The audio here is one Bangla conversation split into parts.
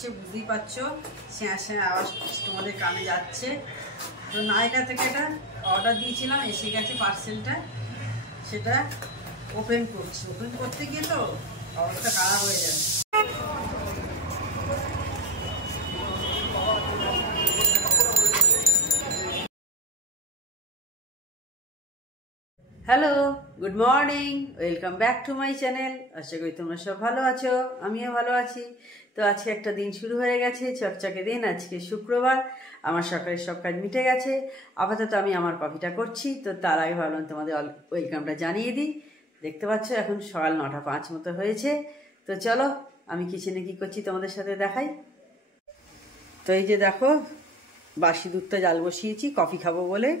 বুঝতেই পারছো স্যাঁ স্যাঁ আওয়াজ তোমাদের কানে যাচ্ছে। তো নায়িকা থেকে এটা অর্ডার দিয়েছিলাম, এসে গেছে পার্সেলটা। সেটা ওপেন করছি, ওপেন করতে গিয়ে তো অবস্থা খারাপ হয়ে যাবে। Hello, good morning, welcome back to my channel. আশা করি তোমরা সব ভালো আছো, আমিও ভালো আছি। তো আজকে একটা দিন শুরু হয়ে গেছে, চকচকে দিন। আজকে শুক্রবার, আমার সকালের সব কাজ মিটে গেছে। আপাতত আমি আমার কফিটা করছি। তো তার আগে ভাবলাম তোমাদের ওয়েলকামটা জানিয়ে দিই। দেখতে পাচ্ছ এখন সকাল 9:05 মতো হয়েছে। তো চলো আমি কিচেনে কী করছি তোমাদের সাথে দেখাই। তো এই যে দেখো, বাসি দুধটা জাল বসিয়েছি কফি খাবো বলে।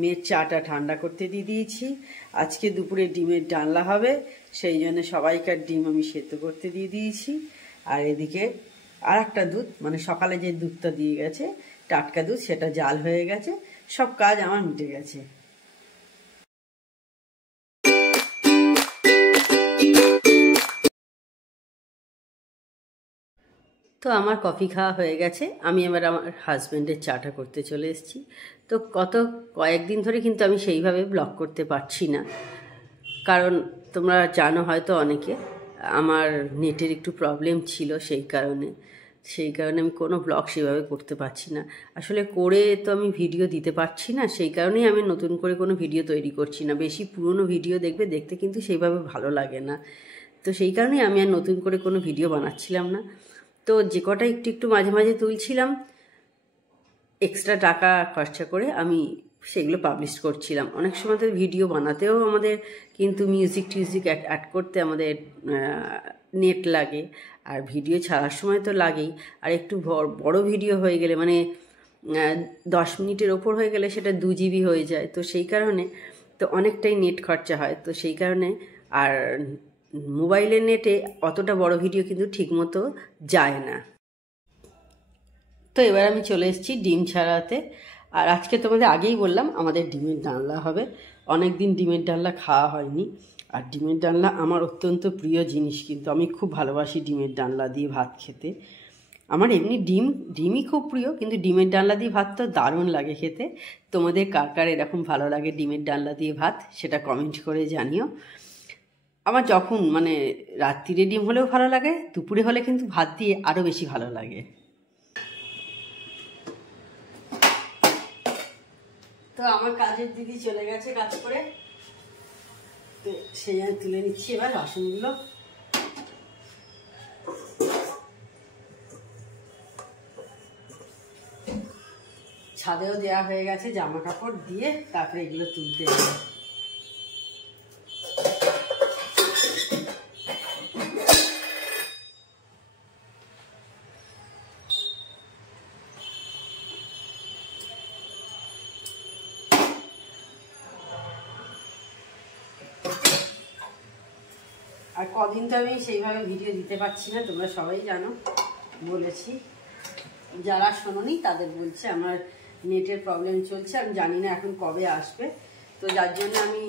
মেয়ের চাটা ঠান্ডা করতে দিয়ে দিয়েছি। আজকে দুপুরে ডিমের ডালনা হবে, সেই জন্য সবাইকার ডিম আমি সেদ্ধ করতে দিয়ে দিয়েছি। আর এদিকে আর একটা দুধ, মানে সকালে যে দুধটা দিয়ে গেছে টাটকা দুধ, সেটা জাল হয়ে গেছে। সব কাজ আমার মিটে গেছে। তো আমার কফি খাওয়া হয়ে গেছে, আমি এবার আমার হাজব্যান্ডের চাটা করতে চলে এসেছি। তো কয়েকদিন ধরে কিন্তু আমি সেইভাবে ব্লগ করতে পারছি না, কারণ তোমরা জানো হয়তো অনেকে আমার নেটের একটু প্রবলেম ছিল, সেই কারণে আমি কোনো ব্লগ সেভাবে করতে পারছি না। আসলে করে তো আমি ভিডিও দিতে পারছি না, সেই কারণেই আমি নতুন করে কোনো ভিডিও তৈরি করছি না। বেশি পুরনো ভিডিও দেখতে কিন্তু সেইভাবে ভালো লাগে না। তো সেই কারণেই আমি আর নতুন করে কোনো ভিডিও বানাচ্ছিলাম না। তো যে কটা একটু মাঝে মাঝে তুলছিলাম, এক্সট্রা টাকা খরচা করে আমি সেগুলো পাবলিশ করছিলাম। অনেক সময় তো ভিডিও বানাতেও আমাদের কিন্তু মিউজিক অ্যাড করতে আমাদের নেট লাগে, আর ভিডিও ছাড়ার সময় তো লাগেই। আর একটু বড় ভিডিও হয়ে গেলে, মানে 10 মিনিটের ওপর হয়ে গেলে সেটা 2 GB হয়ে যায়। তো সেই কারণে তো অনেকটাই নেট খরচা হয়। তো সেই কারণে আর মোবাইলের নেটে অতটা বড় ভিডিও কিন্তু ঠিকমতো যায় না। তো এবার আমি চলে এসেছি ডিম ছাড়াতে। আর আজকে তোমাদের আগেই বললাম আমাদের ডিমের ডালনা হবে। অনেক দিন ডিমের ডালনা খাওয়া হয়নি। আর ডিমের ডালনা আমার অত্যন্ত প্রিয় জিনিস, কিন্তু আমি খুব ভালোবাসি ডিমের ডালনা দিয়ে ভাত খেতে। আমার এমনি ডিমই খুব প্রিয়, কিন্তু ডিমের ডালনা দিয়ে ভাত তো দারুণ লাগে খেতে। তোমাদের কার কার এরকম ভালো লাগে ডিমের ডালনা দিয়ে ভাত, সেটা কমেন্ট করে জানিও। আমার যখন মানে রাত্রিরে ডিম হলেও ভালো লাগে, দুপুরে হলে কিন্তু ভাত দিয়ে আরও বেশি ভালো লাগে। তো আমার কাজের দিদি চলে গেছে কাজ করে, তো সেই জন্য তুলে নিচ্ছি এবার বাসনগুলো। ছাদেও দেওয়া হয়ে গেছে, জামা কাপড় দিয়ে তারপরে এগুলো তুলতে হবে। আর কদিন তো আমি সেইভাবে ভিডিও দিতে পারছি না, তোমরা সবাই জানো, বলেছি। যারা শোনোনি তাদের বলছে আমার নেটের প্রবলেম চলছে, আমি জানি না এখন কবে আসবে। তো যার জন্য আমি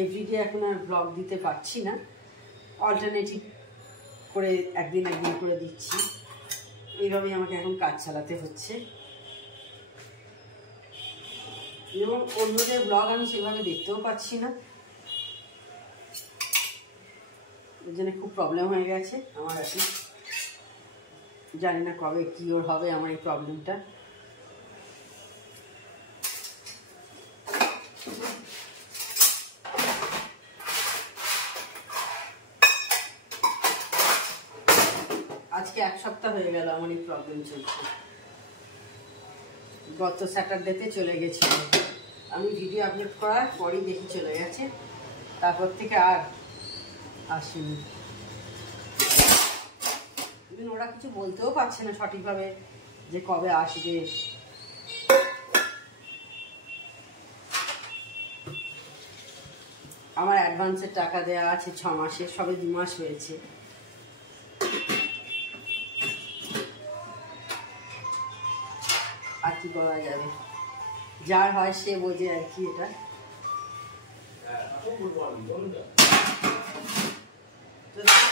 এভরিডে এখন আর ব্লগ দিতে পারছি না, অল্টারনেটিভ করে একদিন করে দিচ্ছি। এইভাবেই আমাকে এখন কাজ চালাতে হচ্ছে, এবং অন্যদের ব্লগ আমি সেভাবে দেখতেও পাচ্ছি না। ওই জন্য খুব প্রবলেম হয়ে গেছে আমার এখন। জানি না কবে কিওর হবে আমার এই প্রবলেমটা। আজকে 1 সপ্তাহ হয়ে গেল আমার এই প্রবলেম চলছে। গত স্যাটারডেতে চলে গেছিল, আমি ভিডিও আপলোড করার পরই দেখি চলে গেছে, তারপর থেকে আর আসেনি। ওরা কিছু বলতেও পারছে না সঠিকভাবে যে কবে আসবে। আমার অ্যাডভান্সের টাকা দেওয়া আছে 6 মাসের, সবে 2 মাস হয়েছে। আর কি করা যাবে, যার হয় সে বোঝে আর কি। এটা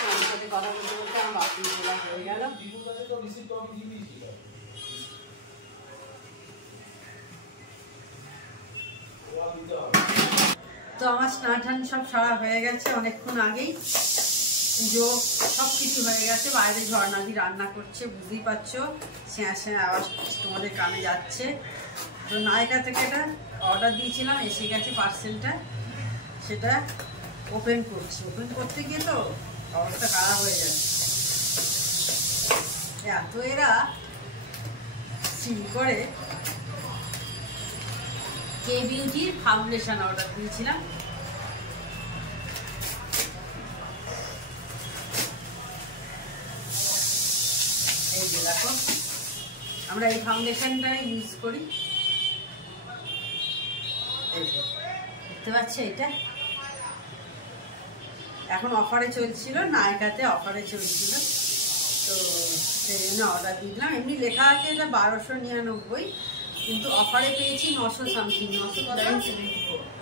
তো আমার সাথে কথা বলতে বলতে আমার বাথরুম খোলা হয়ে গেল। তো আমার স্নান টান সব সারা হয়ে গেছে অনেকক্ষণ আগেই, পুজো সব কিছু হয়ে গেছে। বাইরে ঝর্ণাদি রান্না করছে, বুঝতেই পারছো, স্যাঁ স্যাঁ আওয়াজ তোমাদের কানে যাচ্ছে। তো নায়িকা থেকে এটা অর্ডার দিয়েছিলাম, এসে গেছে পার্সেলটা, সেটা ওপেন করছি। ওপেন করতে গিয়ে তো অবস্থা খারাপ হয়ে যাচ্ছে, এত এরা সিল করে। কে বিউটির ফাউন্ডেশন অর্ডার দিয়েছিলাম, এই যে দেখো, আমরা এই ফাউন্ডেশনটা ইউজ করি। এই যে দেখতে পাচ্ছ, এটা এখন অফারে চলছিল, নায়িকাতে অফারে চলছিল, তো সেই জন্য অর্ডার দিলাম। এমনি লেখা আছে এটা 1299, কিন্তু অফারে পেয়েছি 900 সামথিং,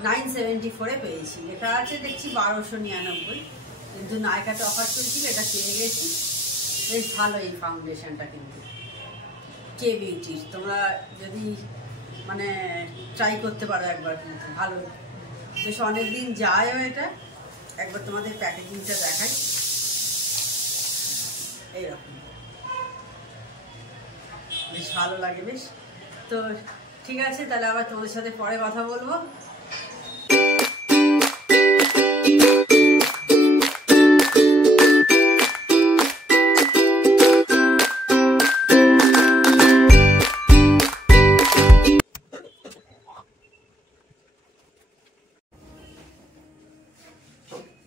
974 পেয়েছি। লেখা আছে দেখছি 1299, কিন্তু নায়িকাতে অফার চলছিল, এটা পেয়ে গেছি। বেশ ভালো এই ফাউন্ডেশনটা, কিন্তু কে বিউটির, তোমরা যদি মানে ট্রাই করতে পারো একবার, কিন্তু ভালো, বেশ অনেকদিন যায়ও এটা। একবার তোমাদের প্যাকেজিংটা দেখাই, এইরকম বেশ ভালো লাগে বেশ। তো ঠিক আছে, তাহলে আবার তোমাদের সাথে পরে কথা বলবো।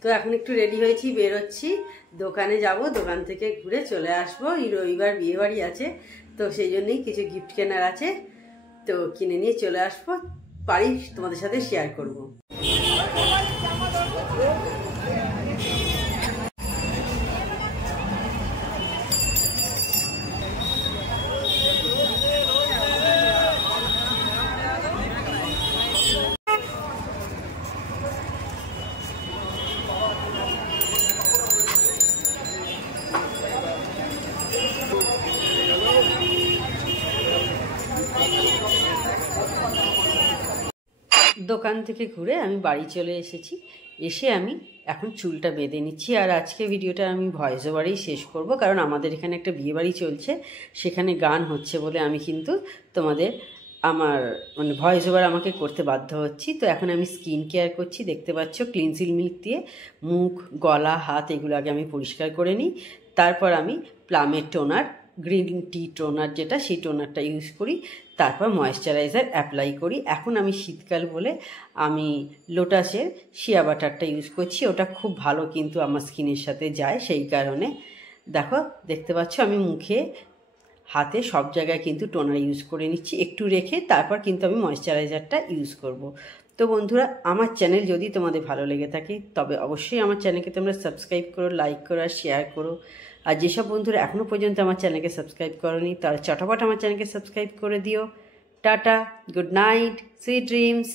তো এখন একটু রেডি হয়েছি, বেরোচ্ছি, দোকানে যাব, দোকান থেকে ঘুরে চলে আসবো। এই রবিবার বিয়ে বাড়ি আছে, তো সেই জন্যই কিছু গিফট কেনার আছে, তো কিনে নিয়ে চলে আসবো, বাড়ি তোমাদের সাথে শেয়ার করব। দোকান থেকে ঘুরে আমি বাড়ি চলে এসেছি, এসে আমি এখন চুলটা বেঁধে নিচ্ছি। আর আজকে ভিডিওটা আমি ভয়েস ওভারেই শেষ করব, কারণ আমাদের এখানে একটা বিয়েবাড়ি চলছে, সেখানে গান হচ্ছে বলে আমি কিন্তু তোমাদের আমার মানে ভয়েস ওভার আমাকে করতে বাধ্য হচ্ছি। তো এখন আমি স্কিন কেয়ার করছি, দেখতে পাচ্ছ, ক্লিনসিল মিল্ক দিয়ে মুখ, গলা, হাত এগুলো আগে আমি পরিষ্কার করে নিই। তারপর আমি প্লামের টোনার, গ্রিন টি টোনার যেটা, সেই টোনারটা ইউজ করি, তারপর ময়েশ্চারাইজার অ্যাপ্লাই করি। এখন আমি শীতকাল বলে আমি লোটাসের শিয়া বাটারটা ইউজ করছি, ওটা খুব ভালো কিন্তু আমার স্কিনের সাথে যায়, সেই কারণে দেখো, দেখতে পাচ্ছ আমি মুখে, হাতে সব জায়গায় কিন্তু টোনার ইউজ করে নিচ্ছি, একটু রেখে তারপর কিন্তু আমি ময়েশ্চারাইজারটা ইউজ করব। তো বন্ধুরা, আমার চ্যানেল যদি তোমাদের ভালো লেগে থাকে তবে অবশ্যই আমার চ্যানেলকে তোমরা সাবস্ক্রাইব করো, লাইক করো আর শেয়ার করো। আর যেসব বন্ধুরা এখনও পর্যন্ত আমার চ্যানেলকে সাবস্ক্রাইব করোনি তারা চটাপট আমার চ্যানেলকে সাবস্ক্রাইব করে দিও। Tata, good night, sweet dreams.